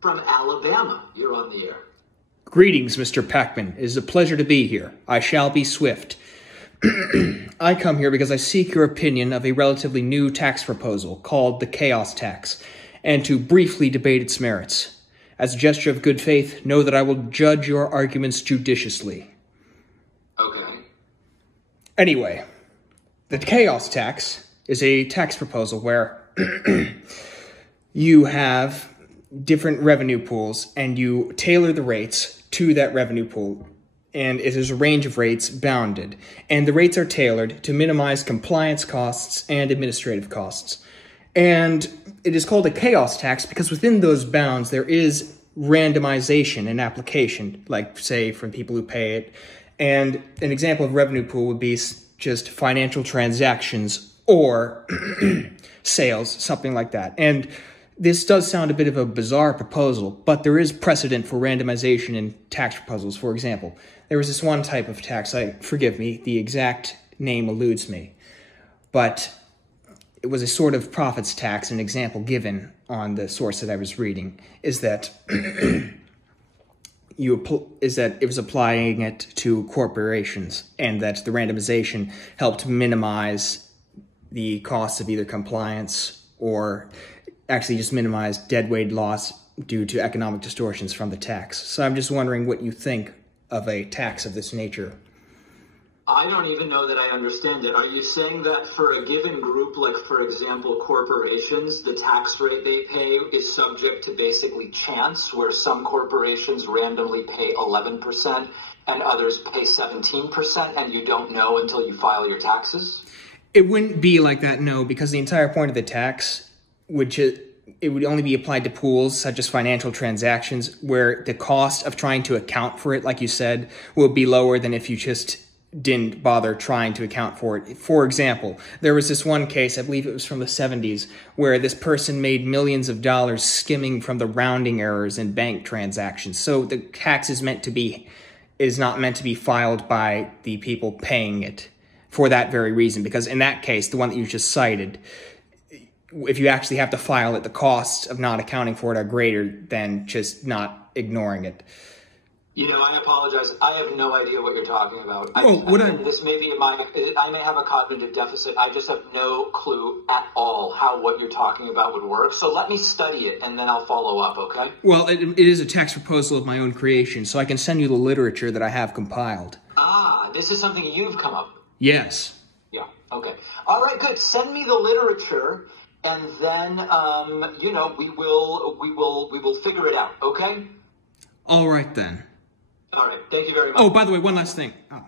From Alabama. You're on the air. Greetings, Mr. Pakman. It is a pleasure to be here. I shall be swift. I come here because I seek your opinion of a relatively new tax proposal called the Chaos Tax, and to briefly debate its merits. As a gesture of good faith, know that I will judge your arguments judiciously. Okay. Anyway, the Chaos Tax is a tax proposal where you have different revenue pools and you tailor the rates to that revenue pool. And it is a range of rates bounded. And the rates are tailored to minimize compliance costs and administrative costs. And it is called a chaos tax because within those bounds there is randomization in application, like, say, from people who pay it. And an example of revenue pool would be just financial transactions or sales, something like that. And this does sound a bit of a bizarre proposal, but there is precedent for randomization in tax proposals. For example, there was this one type of tax, forgive me, the exact name eludes me, but it was a sort of profits tax. An example given on the source that I was reading is that it was applying it to corporations, and that the randomization helped minimize the costs of either compliance or actually just minimize deadweight loss due to economic distortions from the tax. So I'm just wondering what you think of a tax of this nature. I don't even know that I understand it. Are you saying that for a given group, like, for example, corporations, the tax rate they pay is subject to basically chance, where some corporations randomly pay 11% and others pay 17%, and you don't know until you file your taxes? It wouldn't be like that, no, because the entire point of the tax, it would only be applied to pools such as financial transactions, where the cost of trying to account for it, like you said, will be lower than if you just didn't bother trying to account for it. For example, there was this one case, I believe it was from the 70s, where this person made millions of dollars skimming from the rounding errors in bank transactions. So the tax is not meant to be filed by the people paying it for that very reason, because in that case, the one that you just cited, if you actually have to file it, the costs of not accounting for it are greater than just not ignoring it. You know, I apologize. I have no idea what you're talking about. I may have a cognitive deficit. I just have no clue at all how what you're talking about would work. So let me study it, and then I'll follow up, okay? Well, it is a tax proposal of my own creation, so I can send you the literature that I have compiled. Ah, this is something you've come up with. Yes. Yeah, okay. All right, good. Send me the literature, and then, we will figure it out, okay? All right, then. All right, thank you very much. Oh, by the way, one last thing. Oh.